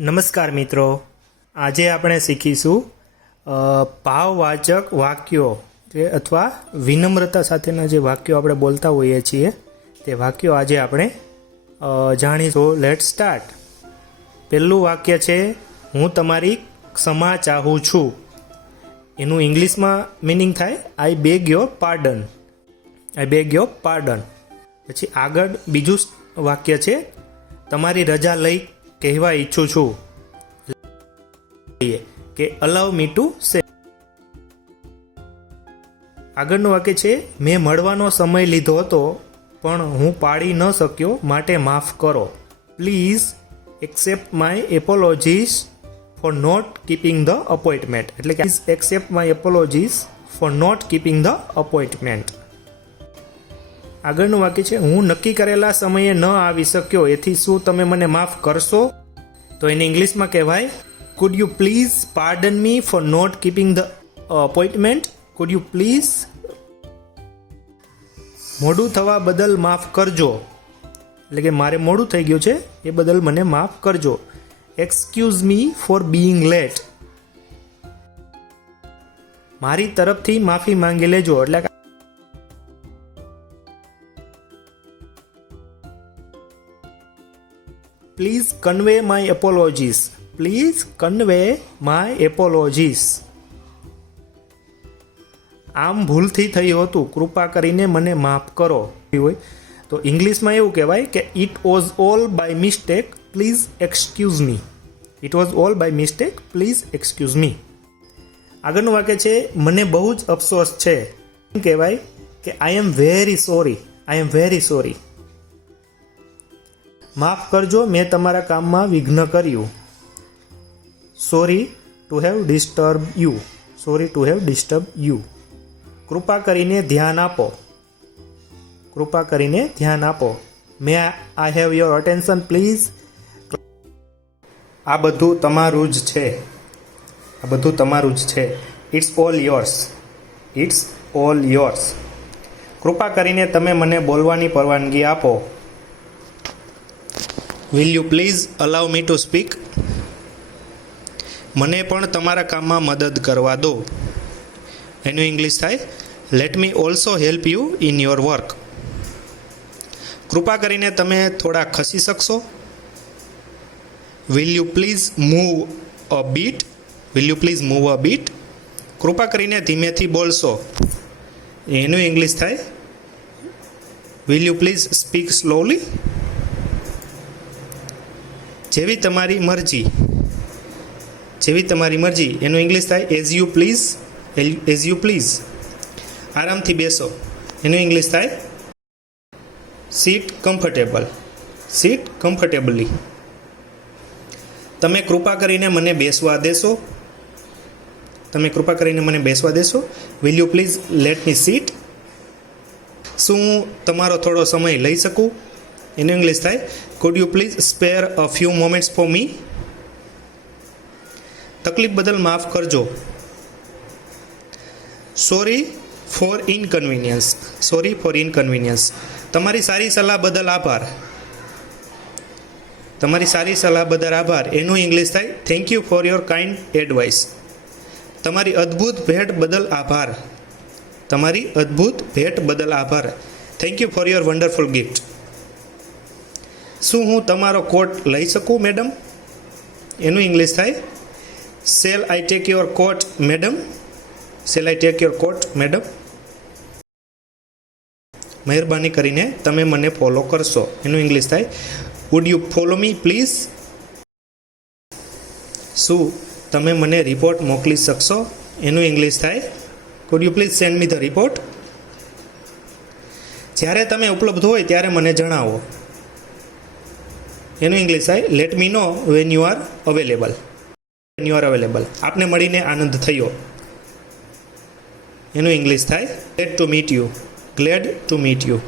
નમસ્કાર મિત્રો, આજે આપણે શીખીશું ભાવવાચક વાક્યો જે અથવા વિનમ્રતા સાથેના જે વાક્યો આપણે બોલતા હોઈએ છીએ તે વાક્યો આજે આપણે જાણીશું. Late start. પહેલું વાક્ય છે, હું તમારી ક્ષમા ચાહું છું. એનું ઇંગ્લિશમાં મિનિંગ થાય I beg your pardon. I beg your pardon. પછી આગળ બીજું વાક્ય છે, તમારી રજા લઈ કહેવા ઈચ્છું છું કે અલાવ મી ટુ સે. આગળનું વાક્ય છે, મેં મળવાનો સમય લીધો હતો પણ હું પાડી ન શક્યો માટે માફ કરો. Please accept my apologies for not keeping the appointment. એટલે કે please accept my apologies for not keeping the appointment. આગળનું વાક્ય છે, હું નક્કી કરેલા સમયે ન આવી શક્યો એથી શું તમે મને માફ કરશો? તો એને ઇંગ્લિશમાં કહેવાય, could you please pardon me for not keeping the appointment. Could you please. મોડું થવા બદલ માફ કરજો. એટલે કે મારે મોડું થઈ ગયું છે એ બદલ મને માફ કરજો. Excuse me for being late. મારી તરફથી માફી માંગી લેજો. એટલે please convey my apologies. Please convey my apologies. આમ ભૂલથી થયું હતું, કૃપા કરીને મને માફ કરો. હોય તો ઇંગ્લિશમાં એવું કહેવાય કે it was all by mistake, please excuse me. It was all by mistake, please excuse me. આગળનું વાક્ય છે, મને બહુ જ અફસોસ છે. એમ કહેવાય કે I am very sorry. I am very sorry. માફ કરજો, મેં તમારા કામમાં વિઘ્ન કર્યું. Sorry to have disturb you. Sorry to have disturb you. કૃપા કરીને ધ્યાન આપો. કૃપા કરીને ધ્યાન આપો. May I have your attention please. આ બધું તમારું જ છે. આ બધું તમારું જ છે. It's all yours. It's all yours. કૃપા કરીને તમે મને બોલવાની પરવાનગી આપો. Will you please allow me to speak. મને પણ તમારા કામમાં મદદ કરવા દો. એનું ઇંગ્લિશ થાય, let me also help you in your work. કૃપા કરીને તમે થોડા ખસી શકશો. Will you please move a bit. Will you please move a bit. કૃપા કરીને ધીમેથી બોલશો. એનું ઇંગ્લિશ થાય, will you please speak slowly. જેવી તમારી મરજી. જેવી તમારી મરજી. એનું ઇંગ્લિશ થાય, as you please. As you please. આરામથી બેસો. એનું ઇંગ્લિશ થાય, સીટ કમ્ફર્ટેબલ. Seat comfortably. તમે કૃપા કરીને મને બેસવા દેશો. તમે કૃપા કરીને મને બેસવા દેશો. Will you please let me seat. શું હું તમારો થોડો સમય લઈ શકું? એનું ઇંગ્લિશ થાય, could you please spare a few moments for me. તકલીફ બદલ માફ કરજો. Sorry for inconvenience. Sorry for inconvenience. તમારી સારી સલાહ બદલ આભાર. તમારી સારી સલાહ બદલ આભાર. એનું ઇંગ્લિશ થાય, thank you for your kind advice. તમારી અદ્ભુત ભેટ બદલ આભાર. તમારી અદ્ભુત ભેટ બદલ આભાર. Thank you for your wonderful gift. શું હું તમારો કોટ લઈ શકું મેડમ? એનું ઇંગ્લિશ થાય, shall I take your coat madam. Shall I take your coat madam. મહેરબાની કરીને તમે મને ફોલો કરશો. એનું ઇંગ્લિશ થાય, would you follow me please. શું તમે મને રિપોર્ટ મોકલી શકશો? એનું ઇંગ્લિશ થાય, could you please send me the report. જ્યારે તમે ઉપલબ્ધ હોય ત્યારે મને જણાવો. એનું ઇંગ્લિશ થાય, let me no when you are available. When you are available. આપને મળીને આનંદ થયો. એનું ઇંગ્લિશ થાય, glad to meet you. Glad to meet you.